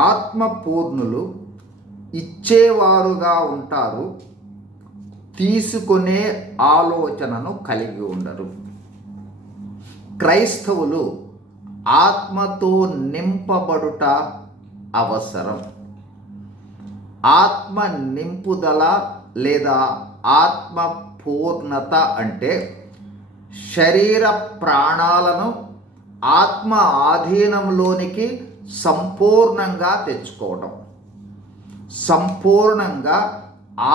ఆత్మపూర్ణులు ఇచ్చేవారుగా ఉంటారు, తీసుకునే ఆలోచనను కలిగి ఉండరు. క్రైస్తవులు ఆత్మతో నింపబడుట అవసరం. ఆత్మ నింపుదల లేదా ఆత్మ పూర్ణత అంటే శరీర ప్రాణాలను ఆత్మ ఆధీనంలోనికి సంపూర్ణంగా తెచ్చుకోవడం, సంపూర్ణంగా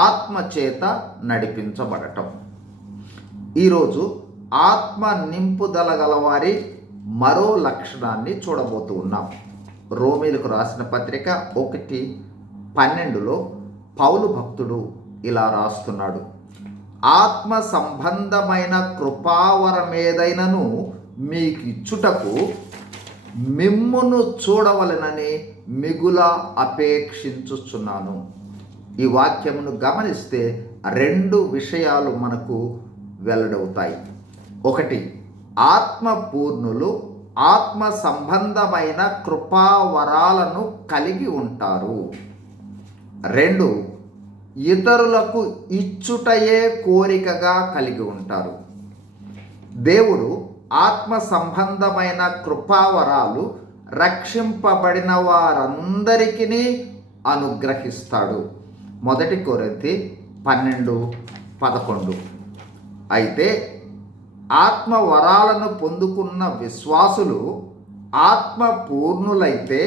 ఆత్మ చేత నడిపించబడటం. ఈరోజు ఆత్మ నింపుదల గలవారి మరో లక్షణాన్ని చూడబోతూ ఉన్నాం. రోమీలకు రాసిన పత్రిక 1:12 పౌలు భక్తుడు ఇలా రాస్తున్నాడు: ఆత్మ సంబంధమైన కృపావరమేదైనను మీకు ఇచ్చుటకు మిమ్మును చూడవలెనని మిగుల అపేక్షించుచున్నాను. ఈ వాక్యమును గమనిస్తే 2 విషయాలు మనకు వెల్లడవుతాయి. 1, ఆత్మపూర్ణులు ఆత్మ సంబంధమైన కృపావరాలను కలిగి ఉంటారు. 2, ఇతరులకు ఇచ్చుటయే కోరికగా కలిగి ఉంటారు. దేవుడు ఆత్మ సంబంధమైన కృపావరాలు రక్షింపబడిన వారందరికీ అనుగ్రహిస్తాడు. 1 కొరింథీ 12:11. అయితే ఆత్మ వరాలను పొందుకున్న విశ్వాసులు ఆత్మ పూర్ణులైతే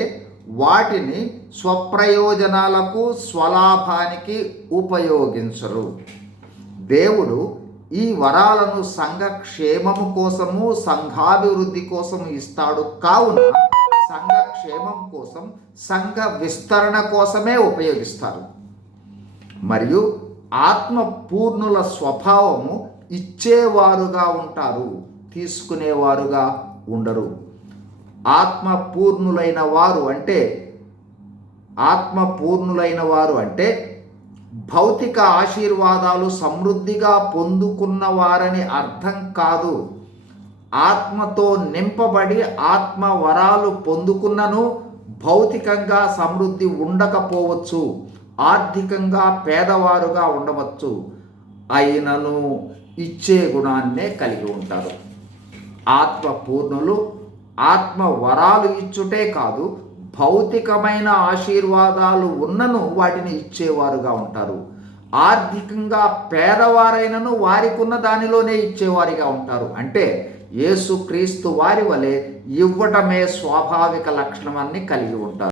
వాటిని స్వప్రయోజనాలకు స్వలాభానికి ఉపయోగించరు. దేవుడు ఈ వరాలను సంఘ క్షేమము కోసము, సంఘాభివృద్ధి కోసము ఇస్తాడు. కావున సంఘ క్షేమం కోసం, సంఘ విస్తరణ కోసమే ఉపయోగిస్తారు. మరియు ఆత్మ పూర్ణుల స్వభావము ఇచ్చేవారుగా ఉంటారు, తీసుకునేవారుగా ఉండరు. ఆత్మపూర్ణులైన వారు అంటే భౌతిక ఆశీర్వాదాలు సమృద్ధిగా పొందుకున్న వారని అర్థం కాదు. ఆత్మతో నింపబడి ఆత్మ వరాలు పొందుకున్నను భౌతికంగా సమృద్ధి ఉండకపోవచ్చు, ఆర్థికంగా పేదవారుగా ఉండవచ్చు, అయినను ఇచ్చే గుణాన్నే కలిగి ఉంటారు. ఆత్మపూర్ణులు ఆత్మ వరాలు ఇచ్చుటే కాదు, భౌతికమైన ఆశీర్వాదాలు ఉన్నను వాటిని ఇచ్చేవారుగా ఉంటారు. ఆర్థికంగా పేదవారైనను వారికున్న దానిలోనే ఇచ్చేవారిగా ఉంటారు. అంటే యేసుక్రీస్తు వారి వలె ఇవ్వటమే స్వాభావిక లక్షణాన్ని కలిగి ఉంటారు.